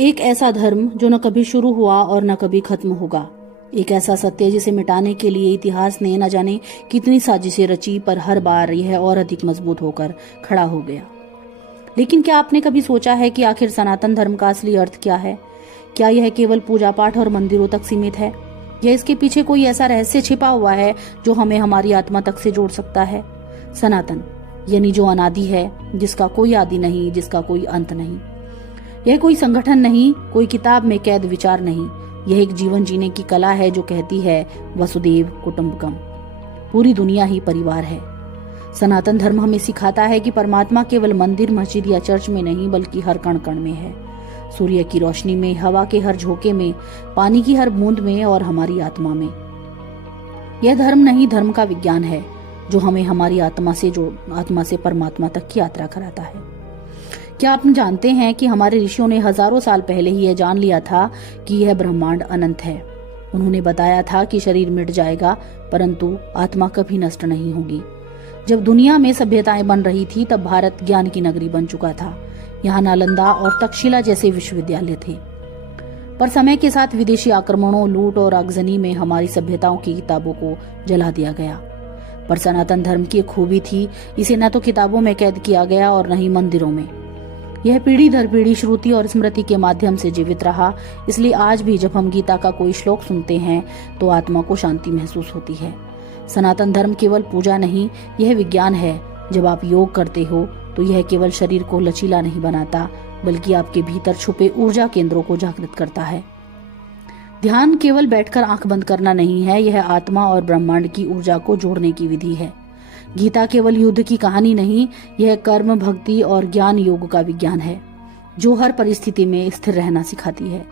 एक ऐसा धर्म जो न कभी शुरू हुआ और न कभी खत्म होगा। एक ऐसा सत्य जिसे मिटाने के लिए इतिहास ने न जाने कितनी साजिशें रची, पर हर बार यह और अधिक मजबूत होकर खड़ा हो गया। लेकिन क्या आपने कभी सोचा है कि आखिर सनातन धर्म का असली अर्थ क्या है? क्या यह केवल पूजा पाठ और मंदिरों तक सीमित है, या इसके पीछे कोई ऐसा रहस्य छिपा हुआ है जो हमें हमारी आत्मा तक से जोड़ सकता है? सनातन यानी जो अनादि है, जिसका कोई आदि नहीं, जिसका कोई अंत नहीं। यह कोई संगठन नहीं, कोई किताब में कैद विचार नहीं। यह एक जीवन जीने की कला है जो कहती है वसुदेव कुटुंबकम, पूरी दुनिया ही परिवार है। सनातन धर्म हमें सिखाता है कि परमात्मा केवल मंदिर, मस्जिद या चर्च में नहीं, बल्कि हर कण कण में है। सूर्य की रोशनी में, हवा के हर झोंके में, पानी की हर बूंद में और हमारी आत्मा में। यह धर्म नहीं, धर्म का विज्ञान है जो हमें हमारी आत्मा से परमात्मा तक की यात्रा कराता है। क्या आप जानते हैं कि हमारे ऋषियों ने हजारों साल पहले ही यह जान लिया था कि यह ब्रह्मांड अनंत है। उन्होंने बताया था कि शरीर मिट जाएगा, परंतु आत्मा कभी नष्ट नहीं होगी। जब दुनिया में सभ्यताएं बन रही थी, तब भारत ज्ञान की नगरी बन चुका था। यहाँ नालंदा और तक्षशिला जैसे विश्वविद्यालय थे। पर समय के साथ विदेशी आक्रमणों, लूट और आगजनी में हमारी सभ्यताओं की किताबों को जला दिया गया। पर सनातन धर्म की एक खूबी थी, इसे न तो किताबों में कैद किया गया और न ही मंदिरों में। यह पीढ़ी दर पीढ़ी श्रुति और स्मृति के माध्यम से जीवित रहा। इसलिए आज भी जब हम गीता का कोई श्लोक सुनते हैं तो आत्मा को शांति महसूस होती है। सनातन धर्म केवल पूजा नहीं, यह विज्ञान है। जब आप योग करते हो तो यह केवल शरीर को लचीला नहीं बनाता, बल्कि आपके भीतर छुपे ऊर्जा केंद्रों को जागृत करता है। ध्यान केवल बैठकर आंख बंद करना नहीं है, यह आत्मा और ब्रह्मांड की ऊर्जा को जोड़ने की विधि है। गीता केवल युद्ध की कहानी नहीं, यह कर्म, भक्ति और ज्ञान योग का विज्ञान है जो हर परिस्थिति में स्थिर रहना सिखाती है।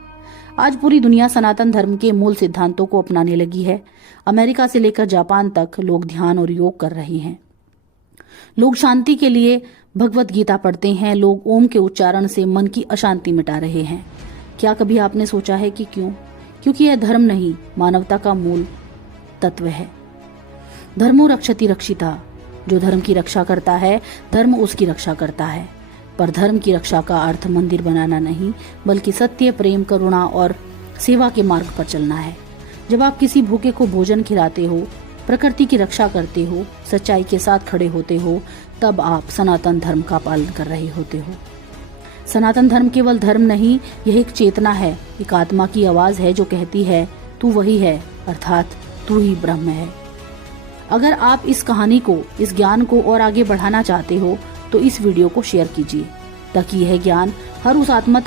आज पूरी दुनिया सनातन धर्म के मूल सिद्धांतों को अपनाने लगी है। अमेरिका से लेकर जापान तक लोग ध्यान और योग कर रहे हैं। लोग शांति के लिए भगवत गीता पढ़ते हैं। लोग ओम के उच्चारण से मन की अशांति मिटा रहे हैं। क्या कभी आपने सोचा है कि क्यों? क्योंकि यह धर्म नहीं, मानवता का मूल तत्व है। धर्मो रक्षति रक्षिता, जो धर्म की रक्षा करता है, धर्म उसकी रक्षा करता है। पर धर्म की रक्षा का अर्थ मंदिर बनाना नहीं, बल्कि सत्य, प्रेम, करुणा और सेवा के मार्ग पर चलना है। जब आप किसी भूखे को भोजन खिलाते हो, प्रकृति की रक्षा करते हो, सच्चाई के साथ खड़े होते हो, तब आप सनातन धर्म का पालन कर रहे होते हो। सनातन धर्म केवल धर्म नहीं, यह एक चेतना है, एक आत्मा की आवाज है जो कहती है तू वही है, अर्थात तू ही ब्रह्म है। अगर आप इस कहानी को, इस ज्ञान को और आगे बढ़ाना चाहते हो तो इस वीडियो को शेयर कीजिए, ताकि यह ज्ञान हर उस आत्मा